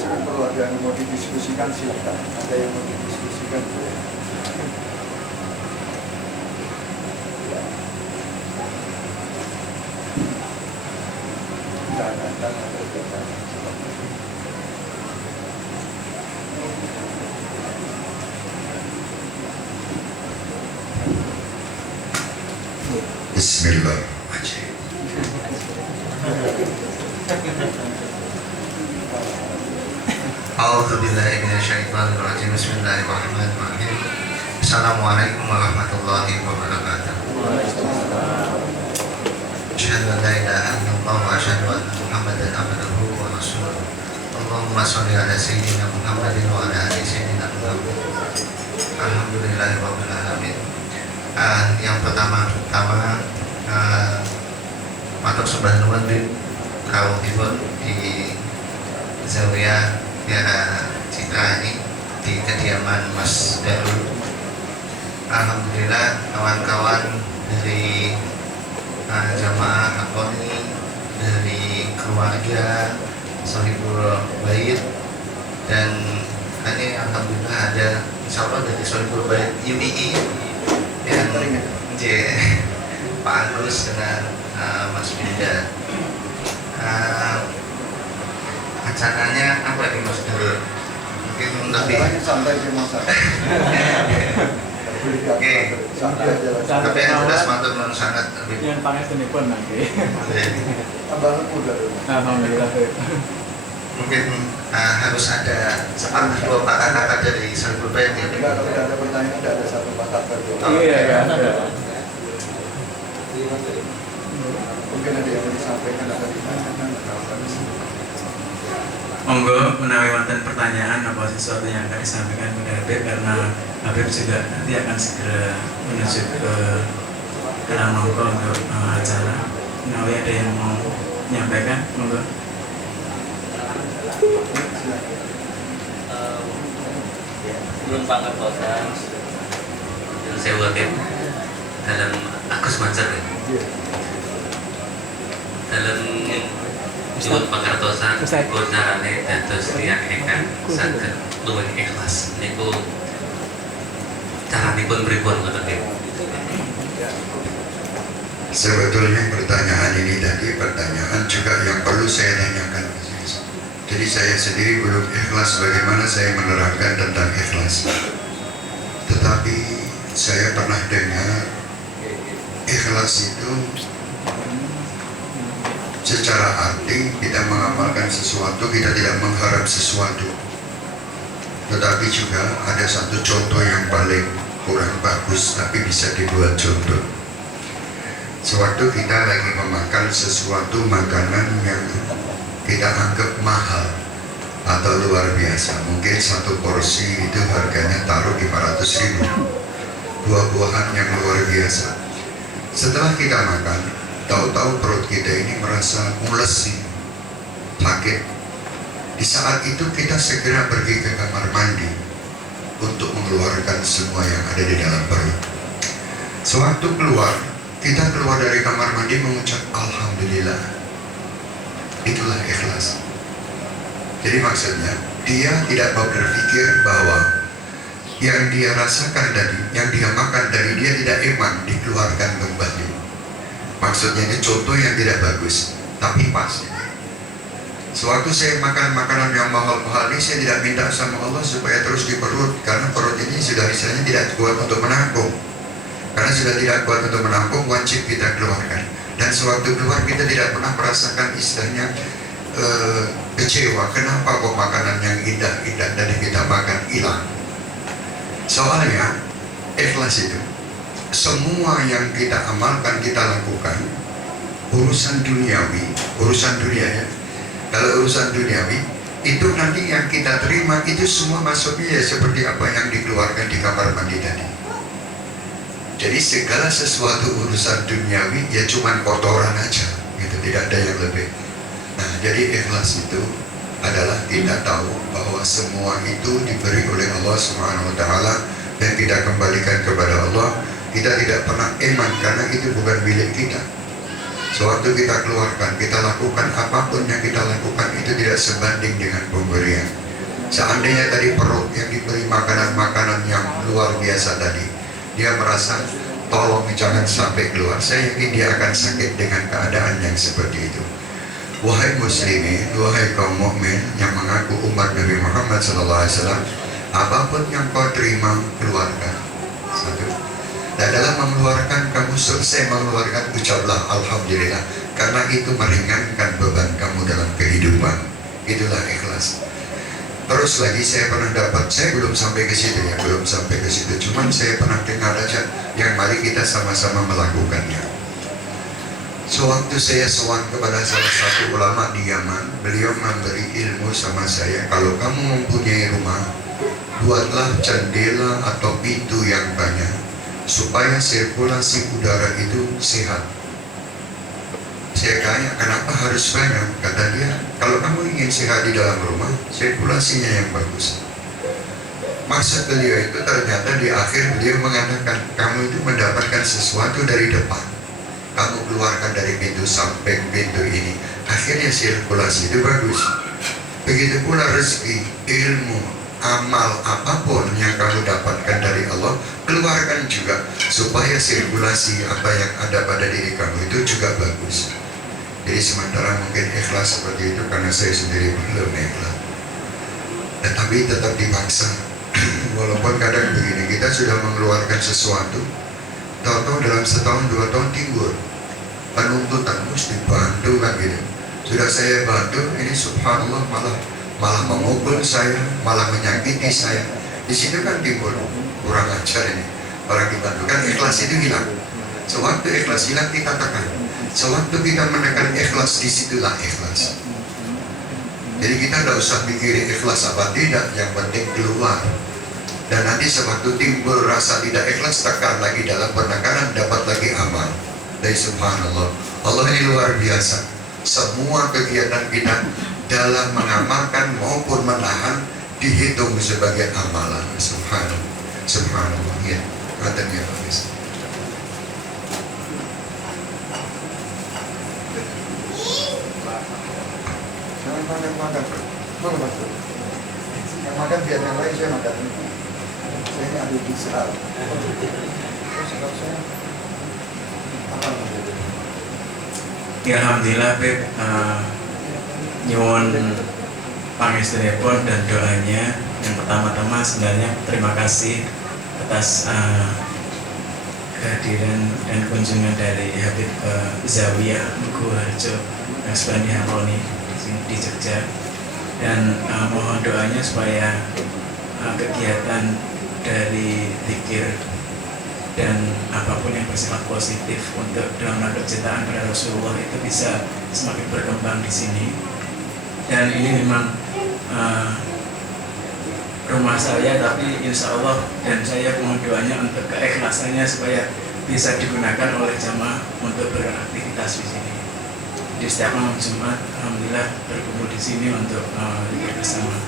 kalau ada yang mau didiskusikan silakan. Ada yang mau didiskusikan boleh. Bismillahirrahmanirrahim. A'udzubillahi minasyaitonirrajim. Bismillahirrahmanirrahim. Assalamualaikum warahmatullahi wabarakatuh. Asyhadu an la ilaha illallah wa asyhadu anna Muhammadan abduhu wa rasuluh. Allahumma shalli ala sayyidina Muhammadin wa ala ali sayyidina Muhammad. Alhamdulillahirabbil alamin. Yang pertama matur sembah nuwun rawuhipun di Zawiyah Biara Citra ini di kediaman Mas Darul. Alhamdulillah kawan-kawan dari jamaah Akoni, dari keluarga Sohibul Bait, dan ini alhamdulillah ada insyaallah dari Sohibul Bait UII yang Pak Agus dengan Mas Binda. Acaranya apa nih Mas Darul? Mungkin lebih santai sih Mas. Oke, tapi yang jelas matur nuwun sangat lebih. Yang pangestenipun nanti. Abang udah dulu. Alhamdulillah. Mungkin harus ada sepatah dua patah kata dari Sohibul Bait ya. Kalau tidak ada pertanyaan, tidak ada satu patah kata. Iya kan. Mungkin ada yang disampaikan atau ditanyakan atau apa sih? Monggo menawi wonten pertanyaan apa sesuatu yang akan disampaikan kepada Habib, karena Habib juga nanti akan segera menuju ke Nongko untuk acara. Menawi ada yang mau menyampaikan, monggo. Belum pangertosan yang saya buatin dalam Agus Mancar ya. Dalam nyuwun pangertosan gonarane dados tiyang ingkang saged luwih ikhlas niku caranipun pripun ngoten nggih. Sebetulnya pertanyaan ini tadi pertanyaan juga yang perlu saya tanyakan. Jadi saya sendiri belum ikhlas, bagaimana saya menerangkan tentang ikhlas. Tetapi saya pernah dengar ikhlas itu secara arti kita mengamalkan sesuatu, kita tidak mengharap sesuatu. Tetapi juga ada satu contoh yang paling kurang bagus tapi bisa dibuat contoh. Sewaktu kita lagi memakan sesuatu makanan yang kita anggap mahal atau luar biasa, mungkin satu porsi itu harganya taruh 500.000, buah-buahan yang luar biasa. Setelah kita makan, tahu-tahu perut kita ini merasa mules nih, sakit. Di saat itu kita segera pergi ke kamar mandi untuk mengeluarkan semua yang ada di dalam perut. Sewaktu keluar, kita keluar dari kamar mandi mengucap Alhamdulillah. Itulah ikhlas. Jadi maksudnya dia tidak mau berpikir bahwa yang dia rasakan tadi, yang dia makan tadi, dia tidak iman dikeluarkan kembali. Maksudnya ini contoh yang tidak bagus, tapi pas. Sewaktu saya makan makanan yang mahal-mahal ini, saya tidak minta sama Allah supaya terus di perut, karena perut ini sudah misalnya tidak kuat untuk menampung. Karena sudah tidak kuat untuk menampung, wajib kita keluarkan. Dan sewaktu keluar kita tidak pernah merasakan istilahnya kecewa. Kenapa kok makanan yang indah-indah dari kita makan hilang? Soalnya ikhlas itu semua yang kita amalkan, kita lakukan, urusan duniawi, urusan dunia ya. Kalau urusan duniawi itu nanti yang kita terima itu semua masuknya ya seperti apa yang dikeluarkan di kamar mandi tadi. Jadi segala sesuatu urusan duniawi ya cuman kotoran aja, gitu, tidak ada yang lebih. Nah, jadi ikhlas itu adalah kita tahu bahwa semua itu diberi oleh Allah Subhanahu wa taala dan kita kembalikan kepada Allah. Kita tidak pernah iman karena itu bukan milik kita. Sewaktu kita keluarkan, kita lakukan apapun yang kita lakukan itu tidak tidak sebanding dengan pemberian. Seandainya tadi perut yang diberi makanan-makanan yang luar biasa tadi, dia merasa tolong jangan sampai keluar, saya yakin dia akan sakit dengan keadaan yang seperti itu. Wahai muslimin, wahai kaum mukmin yang mengaku umat Nabi Muhammad SAW, apapun yang kau terima, keluarkan. Satu. Dan dalam mengeluarkan, kamu selesai mengeluarkan, ucaplah Alhamdulillah, karena itu meringankan beban kamu dalam kehidupan. Itulah ikhlas. Terus lagi saya pernah dapat, saya belum sampai ke situ ya, belum sampai ke situ. Cuman saya pernah dengar aja yang mari kita sama-sama melakukannya. Sewaktu saya sowan kepada salah satu ulama di Yaman, beliau memberi ilmu sama saya, kalau kamu mempunyai rumah, buatlah jendela atau pintu yang banyak supaya sirkulasi udara itu sehat. Saya tanya, kenapa harus banyak? Kata dia, kalau kamu ingin sehat di dalam rumah, sirkulasinya yang bagus. Maksud beliau itu ternyata di akhir beliau mengatakan, kamu itu mendapatkan sesuatu dari depan, kamu keluarkan dari pintu sampai pintu ini, akhirnya sirkulasi itu bagus. Begitu pula rezeki, ilmu, amal apapun yang kamu dapatkan dari Allah, keluarkan juga supaya sirkulasi apa yang ada pada diri kamu itu juga bagus. Jadi sementara mungkin ikhlas seperti itu karena saya sendiri belum ikhlas, tetapi tetap dipaksa. Walaupun kadang begini, kita sudah mengeluarkan sesuatu, tahu-tahu dalam setahun 2 tahun timbul penuntutan, mesti bantu kan gitu. Sudah saya bantu, ini subhanallah malah memukul saya, malah menyakiti saya. Di situ kan timbul kurang ajar ini. Orang dibantu kan ikhlas itu hilang. Sewaktu ikhlas hilang kita tekan. Sewaktu kita menekan ikhlas, disitulah ikhlas. Jadi kita tidak usah pikirin ikhlas apa tidak, yang penting keluar. Dan nanti sewaktu timbul rasa tidak ikhlas, tekan lagi dalam penekanan, dapat lagi amal. Dari subhanallah, Allah ini luar biasa. Semua kegiatan kita dalam mengamalkan maupun menahan dihitung sebagai amalan. Subhanallah, subhanallah. Ya, katanya Pak. Jangan makan. Yang makan biar yang lain, saya makan. Saya ini ada di seral. Ya alhamdulillah Beb, nyuwun pangestunipun dan doanya. Yang pertama-tama sebenarnya terima kasih atas kehadiran dan kunjungan dari Habib Zawiyah Muguharjo Hasbani Haroni di Jogja, dan mohon doanya supaya kegiatan dari zikir dan apapun yang bersifat positif untuk dalam rangka cintaan pada Rasulullah itu bisa semakin berkembang di sini. Dan ini memang rumah saya, tapi insya Allah, dan saya mohon doanya untuk keikhlasannya supaya bisa digunakan oleh jamaah untuk beraktivitas di sini. Di setiap malam Jumat, alhamdulillah berkumpul di sini untuk zikir bersama.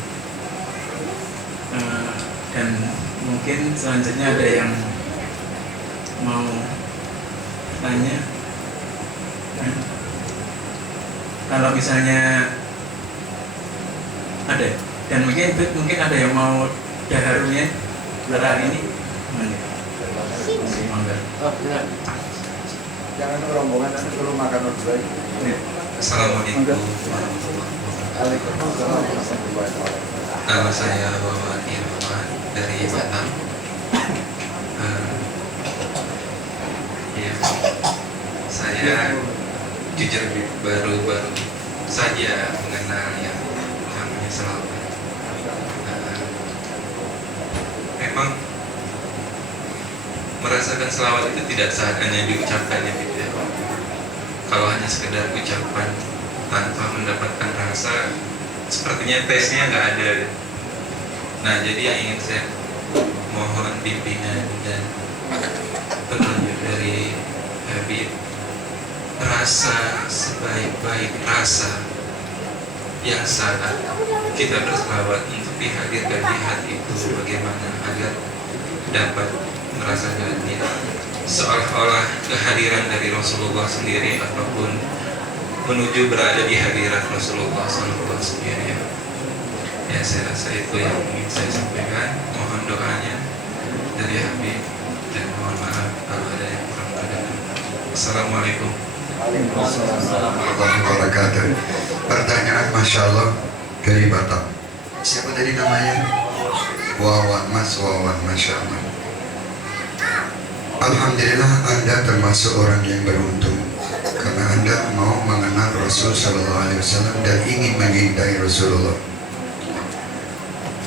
Dan mungkin selanjutnya ada yang mau tanya. Kalau misalnya ada, dan mungkin ada yang mau daharunya setelah ini, mangga. Jangan rombongan, nanti suruh makan dulu lagi. Assalamualaikum. Waalaikumsalam warahmatullahi wabarakatuh. Nama saya Wawan Irfan dari Batam. Ya, saya jujur baru-baru saja mengenal yang namanya selawat. Memang merasakan selawat itu tidak hanya diucapkannya gitu ya. Kalau hanya sekedar ucapan tanpa mendapatkan rasa, sepertinya tesnya nggak ada. Nah, jadi yang ingin saya mohon bimbingan dan petunjuk dari Habib, rasa sebaik-baik rasa yang saat kita berselawat untuk dihadirkan di hati itu bagaimana agar dapat merasakannya seolah-olah kehadiran dari Rasulullah sendiri, ataupun menuju berada di hadirat Rasulullah SAW sendiri. Ya, saya rasa itu yang ingin saya sampaikan. Mohon doanya dari Habib dan mohon maaf kalau ada yang kurang berkenan. Assalamualaikum warahmatullahi wabarakatuh. Pertanyaan Masya Allah dari Batam. Siapa tadi namanya? Wawan, Mas Wawan, Masya Allah. Alhamdulillah Anda termasuk orang yang beruntung karena Anda mau mengenal Rasul Sallallahu Alaihi Wasallam dan ingin menyintai Rasulullah.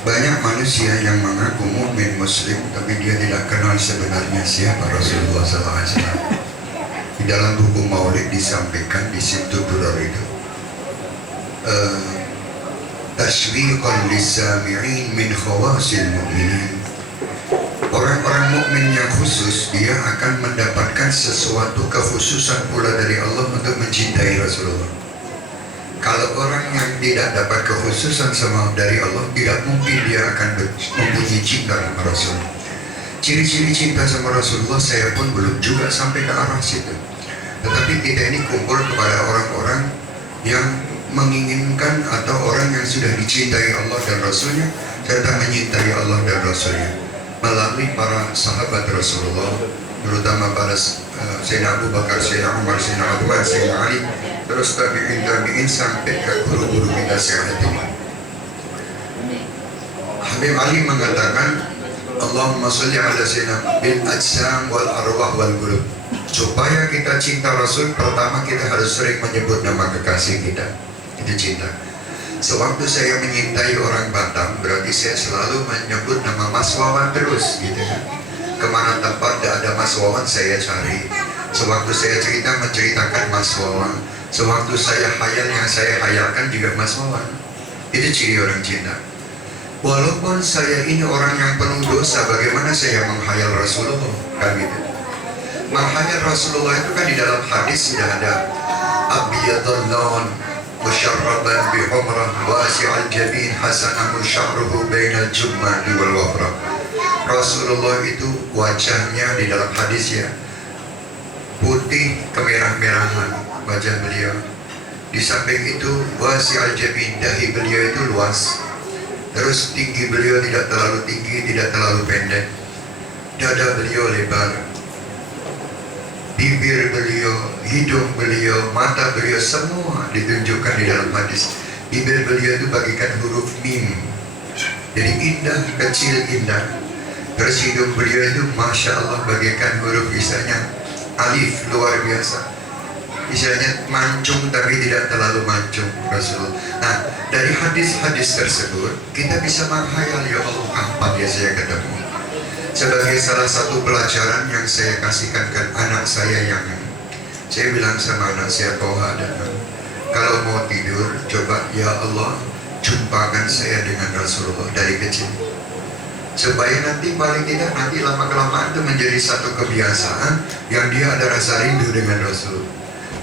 Banyak manusia yang mengaku mukmin Muslim tapi dia tidak kenal sebenarnya siapa Rasulullah Sallallahu Alaihi Wasallam. Di dalam buku Maulid disampaikan di situ Duror itu tashwiqan lis-sami'in min khawasil mu'minin. Orang-orang mukmin yang khusus dia akan mendapatkan sesuatu kekhususan pula dari Allah untuk mencintai Rasulullah. Kalau orang yang tidak dapat kekhususan sama dari Allah, tidak mungkin dia akan mempunyai cinta sama Rasul. Ciri-ciri cinta sama Rasulullah saya pun belum juga sampai ke arah situ. Tetapi kita ini kumpul kepada orang-orang yang menginginkan atau orang yang sudah dicintai Allah dan Rasulnya serta menyintai Allah dan Rasulnya melalui para sahabat Rasulullah, terutama para Sayyidina Abu Bakar, Sayyidina Umar, Sayyidina Uthman, Sayyidina Ali, terus tabi'in sampai ke guru-guru kita sehat ini. Habib Ali mengatakan Allahumma salli ala Sayyidina bil ajsam wal arwah wal qulub. Supaya kita cinta Rasul, pertama kita harus sering menyebut nama kekasih kita. Itu cinta. Sewaktu saya menyintai orang Batam, berarti saya selalu menyebut nama Mas Wawan terus, gitu kan. Kemana tempat tidak ada Mas Wawan saya cari. Sewaktu saya cerita menceritakan Mas Wawan. Sewaktu saya hayal yang saya hayalkan juga Mas Wawan. Itu ciri orang cinta. Walaupun saya ini orang yang penuh dosa, bagaimana saya menghayal Rasulullah, kan gitu. Menghayal Rasulullah itu kan di dalam hadis sudah ada abiyadun lawn musyarraban bi humrah wasi'al jabin hasanahu sya'ruhu bainal jummati wal wafrah. Rasulullah itu wajahnya di dalam hadis ya putih kemerah-merahan wajah beliau. Di samping itu wasi'al jabin, dahi beliau itu luas. Terus tinggi beliau tidak terlalu tinggi, tidak terlalu pendek. Dada beliau lebar. Bibir beliau, hidung beliau, mata beliau semua ditunjukkan di dalam hadis. Bibir beliau itu bagikan huruf mim. Jadi indah, kecil, indah. Terus hidung beliau itu Masya Allah bagikan huruf isanya alif, luar biasa. Istilahnya mancung tapi tidak terlalu mancung Rasulullah. Nah, dari hadis-hadis tersebut kita bisa menghayal, ya Allah kapan ya saya ketemu. Sebagai salah satu pelajaran yang saya kasihkan ke anak saya yang saya bilang sama anak saya Toha dan kalau mau tidur coba ya Allah jumpakan saya dengan Rasulullah dari kecil supaya nanti paling tidak nanti lama-kelamaan itu menjadi satu kebiasaan yang dia ada rasa rindu dengan Rasul.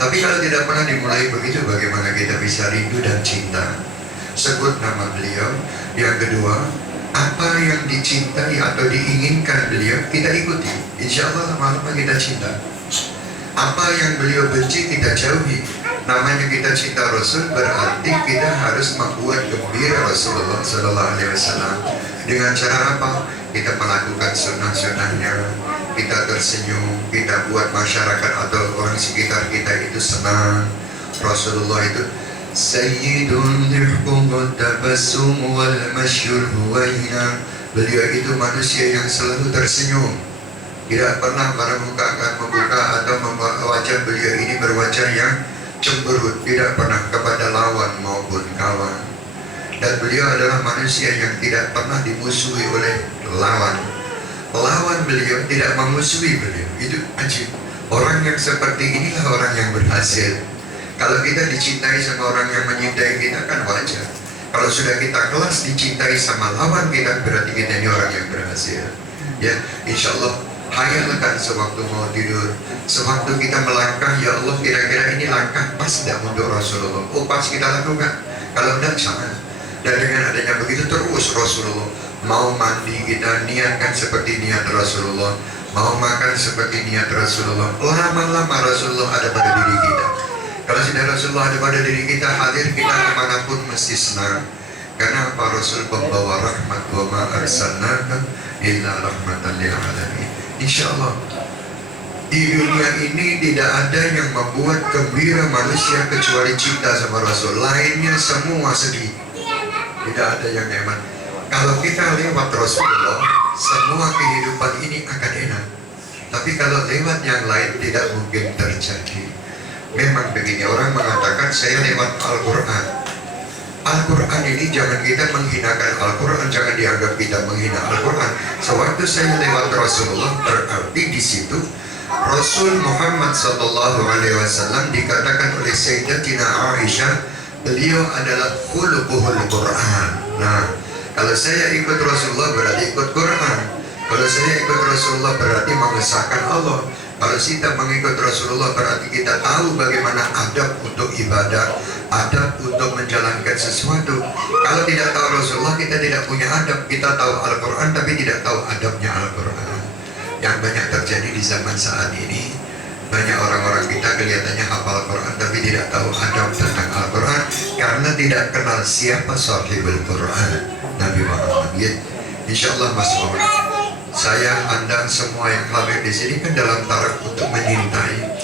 Tapi kalau tidak pernah dimulai begitu, bagaimana kita bisa rindu dan cinta? Sebut nama beliau. Yang kedua, apa yang dicintai atau diinginkan beliau kita ikuti, insya Allah lama-lama kita cinta. Apa yang beliau benci kita jauhi. Namanya kita cinta Rasul berarti kita harus membuat gembira Rasulullah Sallallahu Alaihi Wasallam. Dengan cara apa? Kita melakukan sunnah-sunnahnya, kita tersenyum, kita buat masyarakat atau orang sekitar kita itu senang. Rasulullah itu Sayyidun dhihbun tabassum wal masyur huwaina. Beliau itu manusia yang selalu tersenyum, tidak pernah membuka atau wajah beliau ini berwajah yang cemberut, tidak pernah kepada lawan maupun kawan. Dan beliau adalah manusia yang tidak pernah dimusuhi oleh lawan. Lawan beliau tidak memusuhi beliau. Itu ajib. Orang yang seperti inilah orang yang berhasil. Kalau kita dicintai sama orang yang menyintai kita kan wajar. Kalau sudah kita kelas dicintai sama lawan kita, berarti kita ini orang yang berhasil. Ya, insya Allah hayalkan sewaktu mau tidur, sewaktu kita melangkah, ya Allah kira-kira ini langkah pas tidak untuk Rasulullah. Oh pas kita lakukan. Kalau tidak jangan. Dan dengan adanya begitu terus Rasulullah. Mau mandi kita niatkan seperti niat Rasulullah. Mau makan seperti niat Rasulullah. Lama-lama Rasulullah ada pada diri kita. Kalau sudah Rasulullah ada pada diri kita, hadir kita kemanapun mesti senang. Karena apa? Rasul membawa rahmat, wa ma arsalnaka illa rahmatan lil alamin. Insyaallah di dunia ini tidak ada yang membuat gembira manusia kecuali cinta sama Rasul. Lainnya semua sedih. Tidak ada yang enak. Kalau kita lewat Rasulullah, semua kehidupan ini akan enak. Tapi kalau lewat yang lain tidak mungkin terjadi. Memang begini, orang mengatakan saya lewat Al-Quran. Al-Quran ini jangan kita menghinakan Al-Quran, jangan dianggap kita menghina Al-Quran. Sewaktu saya lewat Rasulullah, berarti di situ Rasul Muhammad SAW dikatakan oleh Sayyidatina Aisyah, beliau adalah khuluquhul Quran. Nah, kalau saya ikut Rasulullah berarti ikut Quran. Kalau saya ikut Rasulullah berarti mengesahkan Allah. Kalau kita mengikut Rasulullah berarti kita tahu bagaimana adab untuk ibadah, adab untuk menjalankan sesuatu. Kalau tidak tahu Rasulullah, kita tidak punya adab. Kita tahu Al-Quran tapi tidak tahu adabnya Al-Quran. Yang banyak terjadi di zaman saat ini, banyak orang-orang kita kelihatannya hafal Quran tapi tidak tahu adab tentang Al-Quran karena tidak kenal siapa sahibul Quran, Nabi Muhammad. Insyaallah Mas Muhammad, saya Anda semua yang hadir di sini kan dalam taraf untuk menyintai.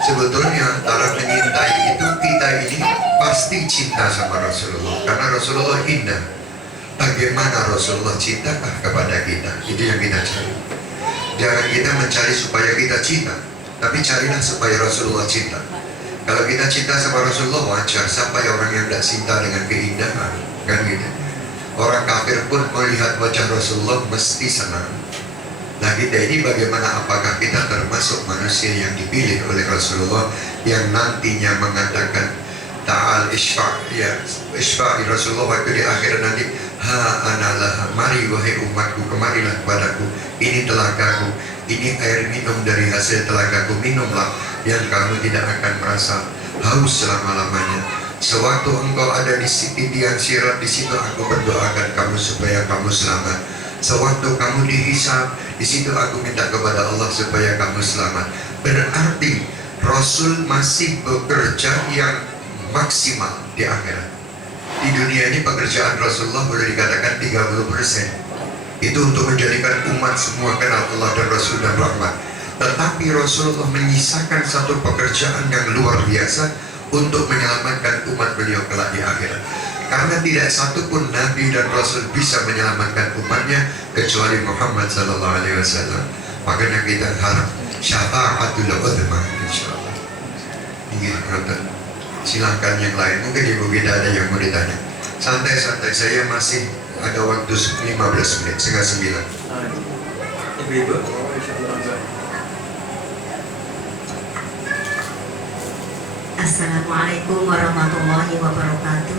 Sebetulnya taraf menyintai itu kita ini pasti cinta sama Rasulullah karena Rasulullah indah. Bagaimana Rasulullah cintakah kepada kita? Itu yang kita cari. Jangan kita mencari supaya kita cinta, tapi carilah supaya Rasulullah cinta. Kalau kita cinta sama Rasulullah wajar, sampai orang yang tidak cinta dengan keindahan, kan gitu. Orang kafir pun melihat wajah Rasulullah mesti senang. Nah kita ini bagaimana, apakah kita termasuk manusia yang dipilih oleh Rasulullah yang nantinya mengatakan ta'al isfa' ya isfa'i Rasulullah waktu di akhir nanti, ha analah, mari wahai umatku, kemarilah kepadaku, ini telagaku, ini air minum dari hasil telagaku, minumlah yang kamu tidak akan merasa haus selama-lamanya. Sewaktu engkau ada di tiang sirat, di situ aku berdoakan kamu supaya kamu selamat. Sewaktu kamu dihisab, di situ aku minta kepada Allah supaya kamu selamat. Berarti Rasul masih bekerja yang maksimal di akhirat. Di dunia ini pekerjaan Rasulullah boleh dikatakan 30%. Itu untuk menjadikan umat semua kenal Allah dan Rasul dan rahmat. Tetapi Rasulullah menyisakan satu pekerjaan yang luar biasa untuk menyelamatkan umat beliau kelak di akhirat. Karena tidak satu pun Nabi dan Rasul bisa menyelamatkan umatnya kecuali Muhammad sallallahu alaihi wasallam. Makanya kita harap syafa'atul uzma insyaallah. Ingin nonton. Silakan yang lain, mungkin ibu kita ada yang mau ditanya. Santai-santai, saya masih ada waktu 15 menit, setengah 9. Ibu-ibu. Assalamualaikum warahmatullahi wabarakatuh.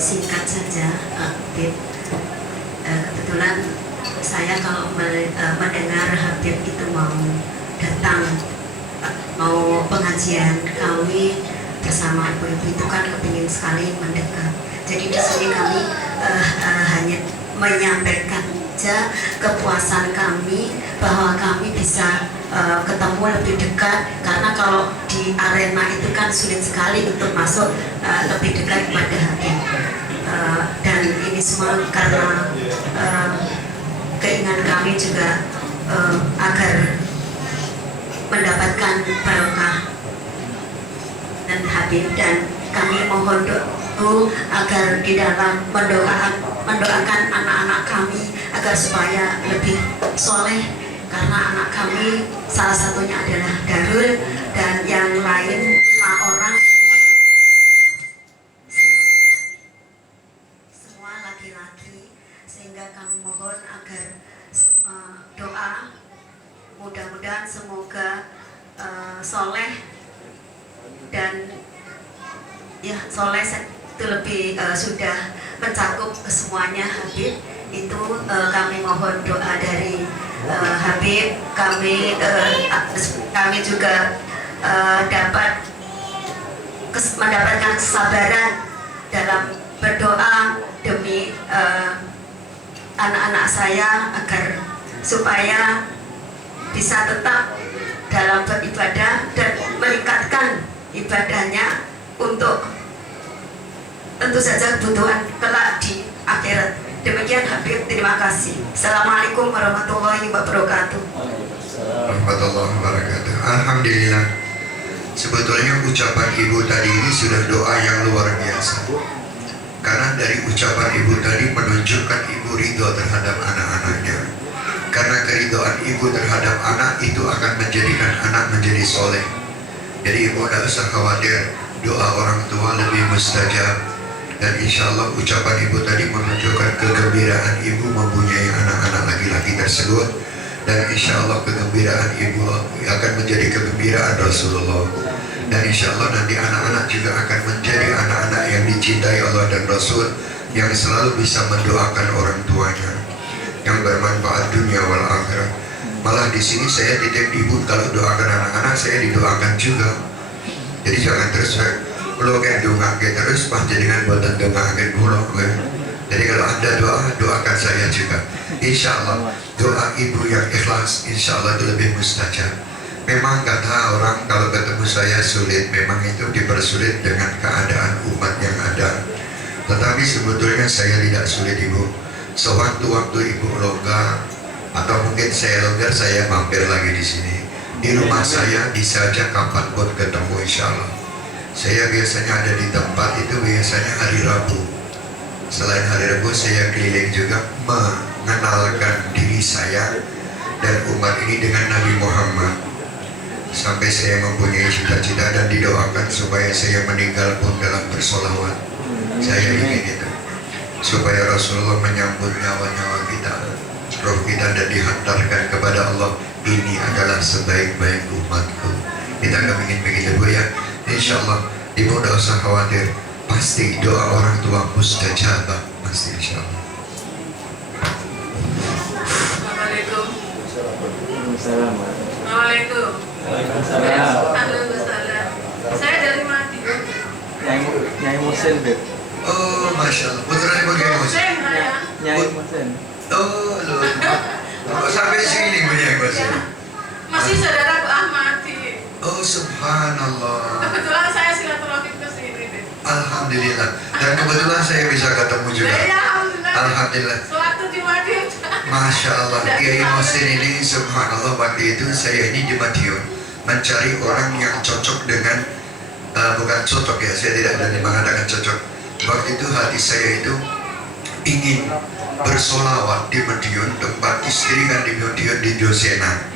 Singkat saja, Habib. Kebetulan saya kalau mendengar Habib itu mau datang, mau pengajian kami bersama ibu-ibu itu kan kepingin sekali mendekat. Jadi di sini kami hanya menyampaikan saja kepuasan kami bahwa kami bisa ketemu lebih dekat, karena kalau di arena itu kan sulit sekali untuk masuk lebih dekat kepada Habib. Dan ini semua karena keinginan kami juga agar mendapatkan barokah dan Habib, dan kami mohon doa agar di dalam mendoakan anak-anak kami agar supaya lebih soleh, karena anak kami salah satunya adalah Darul dan yang lain 5 orang semua laki-laki, sehingga kami mohon agar doa mudah-mudahan semoga soleh dan ya soleh itu lebih sudah mencakup semuanya Habib. Itu kami mohon doa dari Habib. Kami juga dapat mendapatkan kesabaran dalam berdoa demi anak-anak saya agar supaya bisa tetap dalam beribadah dan meningkatkan ibadahnya untuk tentu saja kebutuhan kelak di akhirat. Demikian Habib, terima kasih. Assalamualaikum warahmatullahi wabarakatuh. Warahmatullahi wabarakatuh. Alhamdulillah. Sebetulnya ucapan ibu tadi ini sudah doa yang luar biasa. Karena dari ucapan ibu tadi menunjukkan ibu ridho terhadap anak-anaknya. Karena keridhaan ibu terhadap anak itu akan menjadikan anak menjadi soleh. Jadi ibu tidak usah khawatir, doa orang tua lebih mustajab. Dan insya Allah ucapan ibu tadi menunjukkan kegembiraan ibu mempunyai anak-anak laki-laki tersebut. Dan insya Allah kegembiraan ibu akan menjadi kegembiraan Rasulullah. Dan insya Allah nanti anak-anak juga akan menjadi anak-anak yang dicintai Allah dan Rasul, yang selalu bisa mendoakan orang tuanya, yang bermanfaat dunia wal akhirat. Malah di sini saya titip ibu, kalau doakan anak-anak saya didoakan juga. Jadi jangan terus lo kan terus panjenengan buatan doakan pulau. Jadi kalau ada doa, doakan saya juga. Insya Allah doa ibu yang ikhlas insya Allah itu lebih mustajab. Memang kata orang kalau ketemu saya sulit, memang itu dipersulit dengan keadaan umat yang ada. Tetapi sebetulnya saya tidak sulit ibu. Sewaktu-waktu ibu longgar atau mungkin saya longgar, saya mampir lagi di sini. Di rumah saya bisa aja kapanpun ketemu insya Allah. Saya biasanya ada di tempat itu biasanya hari Rabu. Selain hari Rabu saya keliling juga mengenalkan diri saya dan umat ini dengan Nabi Muhammad. Sampai saya mempunyai cita-cita dan didoakan supaya saya meninggal pun dalam bersolawat. Saya ingin itu, supaya Rasulullah menyambut nyawa-nyawa kita, roh kita, dan dihantarkan kepada Allah. Ini adalah sebaik-baik umatku. Kita nggak ingin begitu Bu ya. Insya Allah ibu tidak usah khawatir, pasti doa orang tua mustajabah, pasti insya Allah. Assalamualaikum. Assalamualaikum. Waalaikumsalam. Waalaikumsalam. Saya dari Madiun. Nyai Musen, Beb. Oh masya Allah, beneran ibu Kiai Musin. Saya saya. Nyai Musen. Oh loh, kok sampai sini Bu Kiai Musin? Masih saudara Bu Ahmadi. Oh subhanallah. Kebetulan saya silaturahim ke sini. Alhamdulillah. Dan kebetulan saya bisa ketemu juga. Ya, alhamdulillah. Alhamdulillah. Sewaktu di Madiun. Masya Allah, Kiai Musin ini subhanallah, waktu itu saya ini di Madiun mencari orang yang cocok dengan bukan cocok ya, saya tidak berani mengatakan cocok. Waktu itu hati saya itu ingin bersolawat di Madiun, tempat istri kan di Madiun di Josena.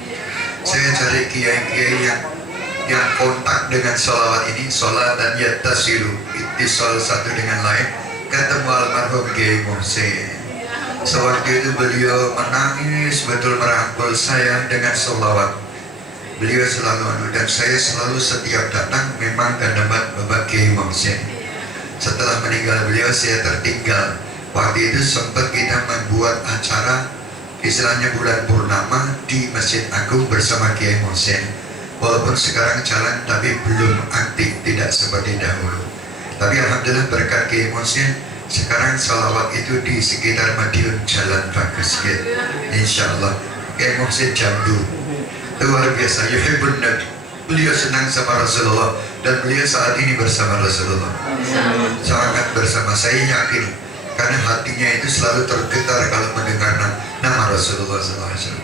Saya cari kiai-kiai yang kontak dengan solawat ini, sholat dan yattasilu, ittisal satu dengan lain. Ketemu almarhum Kiai Muhsin. Sewaktu itu beliau menangis betul merangkul saya dengan sholawat. Beliau selalu dan saya selalu setiap datang memang dapat Bapak Kiai Muhsin. Setelah meninggal beliau saya tertinggal. Waktu itu sempat kita membuat acara istilahnya bulan purnama di Masjid Agung bersama Kiai Muhsin. Walaupun sekarang jalan tapi belum aktif, tidak seperti dahulu. Tapi alhamdulillah berkat Kiai Muhsin sekarang salawat itu di sekitar Madiun jalan bagus ya. Insya Allah Kiai Muhsin Jambu luar biasa, yuhibbun Nabi. Beliau senang sama Rasulullah dan beliau saat ini bersama Rasulullah, sangat bersama. Saya yakin karena hatinya itu selalu tergetar kalau mendengar nama Rasulullah SAW.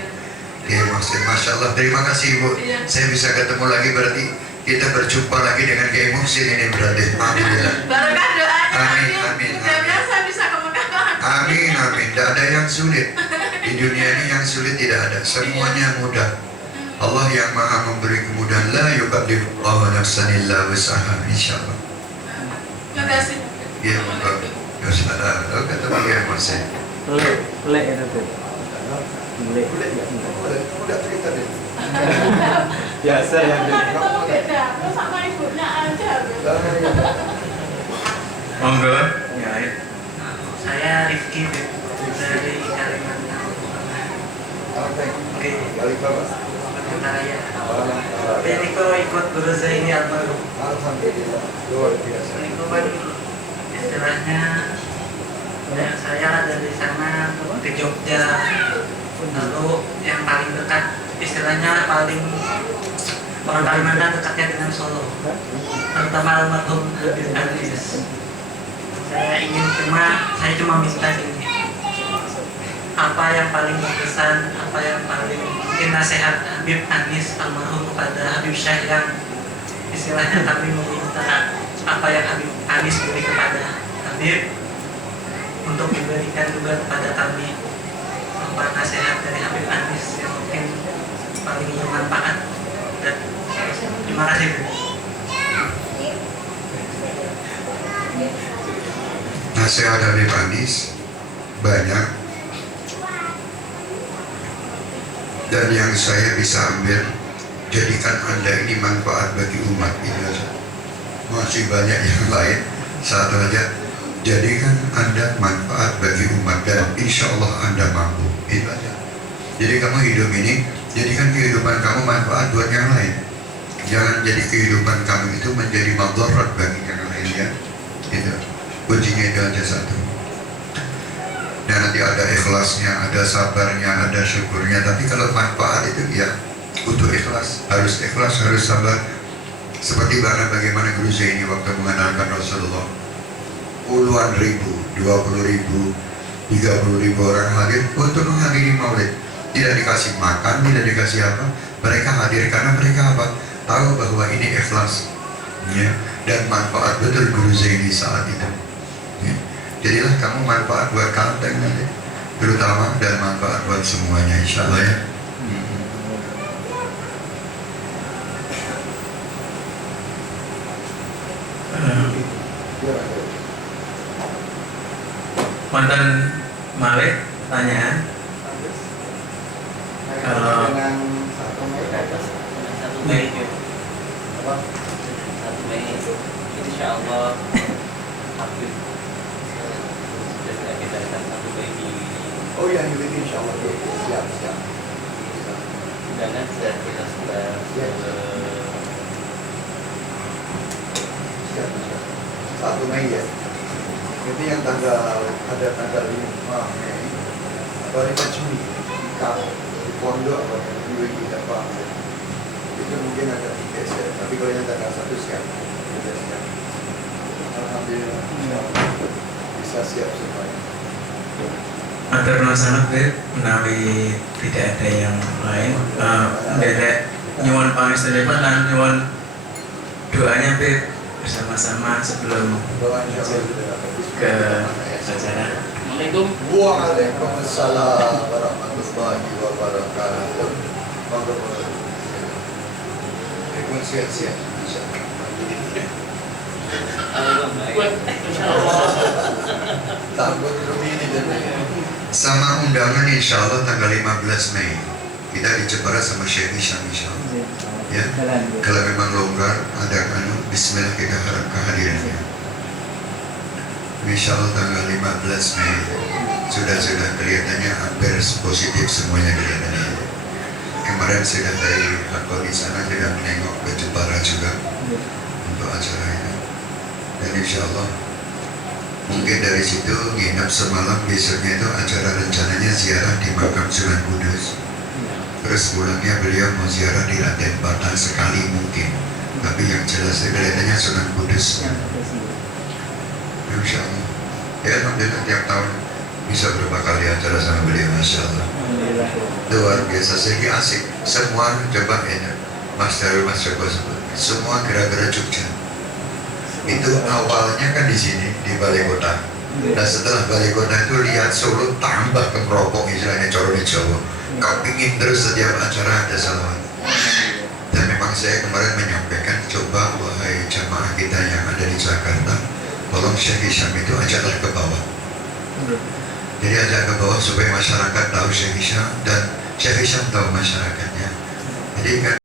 Kiai Muhsin, Masya Allah, terima kasih Ibu. Saya bisa ketemu lagi, berarti kita berjumpa lagi dengan Kiai Muhsin ini berarti. Alhamdulillah. Barokah doanya. Amin, amin, Mudah-mudahan saya bisa ke Mekah. Amin, amin. Tidak ada yang sulit di dunia ini, yang sulit tidak ada. Semuanya mudah. Allah yang maha memberi kemudahan. La yukallifullahu nafsan illa wus'aha. Insyaallah. Terima kasih. Ya, monggo. Ya, salam. Ketemu Kiai Muhsin. Lek itu, Beb. Lek. Udah cerita deh. Biasa ya, Beb. Ketemu beda. Terus sama ibunya aja. Monggo. Ya. Saya Rifki dari Kalimantan. Oke, Raya. Ini kok ikut guru saya ini almarhum. Alhamdulillah, luar biasa. Ini kan istilahnya saya dari sana ke Jogja. Lalu yang paling dekat istilahnya paling orang Kalimantan dekatnya dengan Solo, terutama almarhum Habib Anis. Saya cuma minta gini, apa yang paling berkesan, apa yang paling mungkin nasihat Habib Anis almarhum kepada Habib Syekh yang istilahnya kami meminta apa yang Habib Anis beri kepada Habib untuk diberikan juga kepada kami, apa nasihat dari Habib Anis yang mungkin paling bermanfaat. Dan terima kasih. Nasihat Habib Anis banyak, dan yang saya bisa ambil, jadikan Anda ini manfaat bagi umat ini aja. Masih banyak yang lain, satu aja, jadikan Anda manfaat bagi umat dan insya Allah Anda mampu. Itu aja. Jadi kamu hidup ini, jadikan kehidupan kamu manfaat buat yang lain. Jangan jadi kehidupan kamu itu menjadi madarat bagi yang lain, ya. Itu kuncinya, itu aja satu. Dan nanti ada ikhlasnya, ada sabarnya, ada syukurnya. Tapi kalau manfaat itu ya butuh ikhlas, harus sabar. Seperti bagaimana guru saya ini waktu mengenalkan Rasulullah, puluhan ribu, 20.000, 30.000 orang hadir untuk menghadiri maulid. Tidak dikasih makan, tidak dikasih apa. Mereka hadir karena mereka apa? Tahu bahwa ini ikhlas, ya. Dan manfaat betul guru saya ini saat itu, ya. Jadilah kamu manfaat buat Kalteng nanti, terutama, dan manfaat buat semuanya, insya Allah, ya. Mantan Malik, pertanyaan. Kalau Satu Mei insya Allah Habib sudah kita akan 1 Mei di Oh ya, ini insya Allah siap. undangan kita sudah siap. 1 Mei ya. Itu yang ada tanggal 5 Mei atau 5 Juni di pondok atau di tidak paham ya. Itu mungkin agak digeser, tapi kalau yang tanggal 1 siap. Alhamdulillah, bisa siap semuanya. Matur nuwun sanget Beb, menawi tidak ada yang lain, Dedek nyuwun pangestunipun lan nyuwun doanya Beb bersama-sama sebelum ke acara. Assalamualaikum. Waalaikumsalam warahmatullahi wabarakatuh. Siap. Takut ini dan Sama undangan insya Allah tanggal 15 Mei kita di Jepara sama Syekh Hisham insya Allah, ya. Kalau memang longgar ada bismillah kita harap kehadirannya. Insya Allah tanggal 15 Mei sudah kelihatannya hampir positif semuanya kelihatannya. Kemarin sudah dari kantor di sana sudah menengok ke Jepara juga untuk acara ini. Dan insya Allah mungkin dari situ nginap semalam, besoknya itu acara rencananya ziarah di makam Sunan Kudus. Terus pulangnya beliau mau ziarah di Raden Bata sekali mungkin, tapi yang jelas kelihatannya Sunan Kudus. Insya Allah. Ya alhamdulillah tiap tahun bisa berapa kali acara sama beliau, masya Allah. Luar biasa, saya asik. Semua coba ya, Mas Darul, Mas Joko sebut. Semua gara-gara Jogja. Itu awalnya kan di sini di Balai Kota. Nah setelah Balai Kota itu lihat Solo tambah kemeropok, istilahnya coro di Jawa. Kepingin terus setiap acara ada salawat. Dan memang saya kemarin menyampaikan, coba wahai jamaah kita yang ada di Jakarta, tolong Syekh Hisham itu ajaklah ke bawah. Jadi ajak ke bawah supaya masyarakat tahu Syekh Hisham dan Syekh Hisham tahu masyarakatnya. Jadi kan